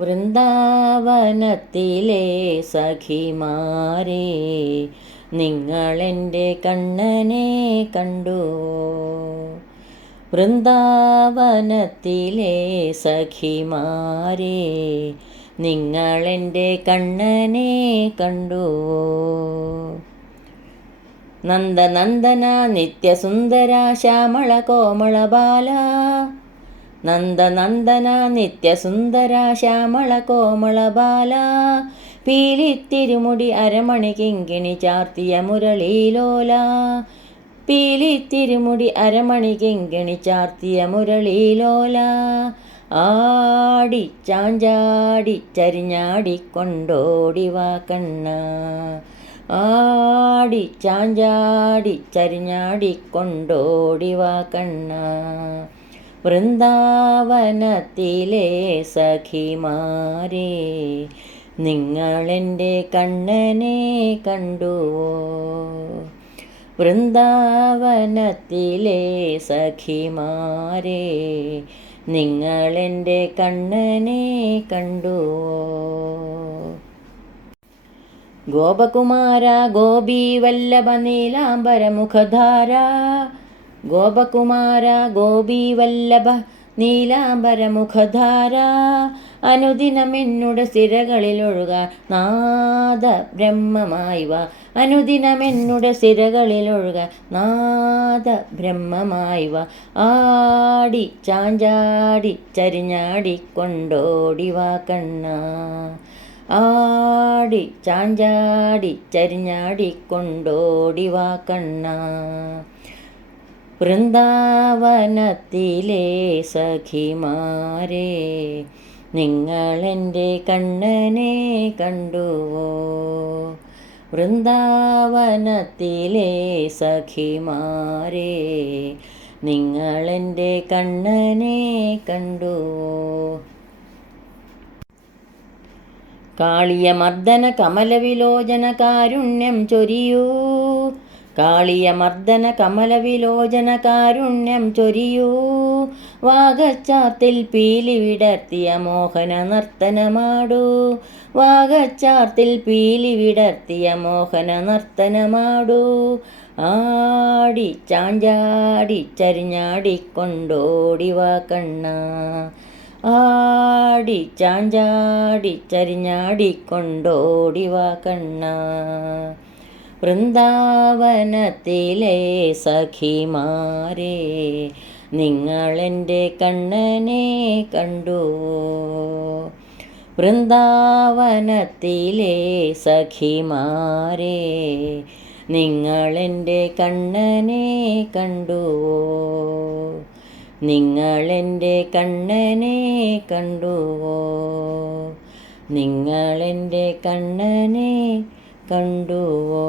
വൃന്ദാവനത്തിലെ സഖിമാരേ, നിങ്ങളെൻ്റെ കണ്ണനെ കണ്ടുവോ? വൃന്ദാവനത്തിലെ സഖിമാരേ, നിങ്ങളെൻ്റെ കണ്ണനെ കണ്ടുവോ? നന്ദനന്ദന നിത്യസുന്ദര ശ്യാമള കോമള ബാല, നന്ദനന്ദന നിത്യസുന്ദര ശ്യാമള കോമള ബാല, പീലിത്തിരുമുടി അരമണി കിങ്കിണി ചാർത്തിയ മുരളീലോല, പീലിത്തിരുമുടി അരമണി കിങ്കിണി ചാർത്തിയ മുരളീലോല, ആടി ചാഞ്ചാടി ചരിഞ്ഞാടിക്കൊണ്ടോടിവാ കണ്ണ, ആടി ചാഞ്ചാടി ചരിഞ്ഞാടിക്കൊണ്ടോടിവാ കണ്ണ. വൃന്ദാവനത്തിലെ സഖിമാരേ, നിങ്ങളെൻ്റെ കണ്ണനെ കണ്ടുവോ? വൃന്ദാവനത്തിലെ സഖിമാരേ, നിങ്ങളെൻ്റെ കണ്ണനെ കണ്ടുവോ? ഗോപകുമാര ഗോപീവല്ലഭ നീലാംബര മുഖധാര, ഗോപകുമാര ഗോപീവല്ലഭ നീലാംബര മുഖധാര, അനുദിനമെന്നുടെ സിരകളിലൊഴുകാൻ നാദ ബ്രഹ്മമായി വാ, അനുദിനമെന്നുടെ സിരകളിലൊഴുകാൻ നാദ ബ്രഹ്മമായി വാ, ആടി ചാഞ്ചാടി ചരിഞ്ഞാടിക്കൊണ്ടോടിവാ കണ്ണ, ആടി ചാഞ്ചാടി ചരിഞ്ഞാടിക്കൊണ്ടോടിവാ കണ്ണ. വൃന്ദാവനത്തിലെ സഖിമാരേ, നിങ്ങളെൻ്റെ കണ്ണനെ കണ്ടുവോ? വൃന്ദാവനത്തിലെ സഖിമാരേ, നിങ്ങളെൻ്റെ കണ്ണനെ കണ്ടുവോ? കാളിയമർദ്ദന കമലവിലോചന കാരുണ്യം ചൊരിയൂ, കാളിയമർദ്ദന കമലവിലോചന കാരുണ്യം ചൊരിയൂ, വാഗച്ചാർത്തിൽ പീലി വിടർത്തിയ മോഹന നർത്തനമാടൂ, വാഗച്ചാർത്തിൽ പീലി വിടർത്തിയ മോഹന നർത്തനമാടൂ, ആടി ചാഞ്ചാടി ചരിഞ്ഞാടിക്കൊണ്ടോടിവാ കണ്ണ, ആടി ചാഞ്ചാടി ചരിഞ്ഞാടിക്കൊണ്ടോടിവാ കണ്ണ. വൃന്ദാവനത്തിലെ സഖിമാരേ, നിങ്ങളെൻ്റെ കണ്ണനെ കണ്ടുവോ? വൃന്ദാവനത്തിലെ സഖിമാരേ, നിങ്ങളെൻ്റെ കണ്ണനെ കണ്ടുവോ? നിങ്ങളെൻ്റെ കണ്ണനെ കണ്ടുവോ? നിങ്ങളെൻ്റെ കണ്ണനെ കണ്ടുവോ?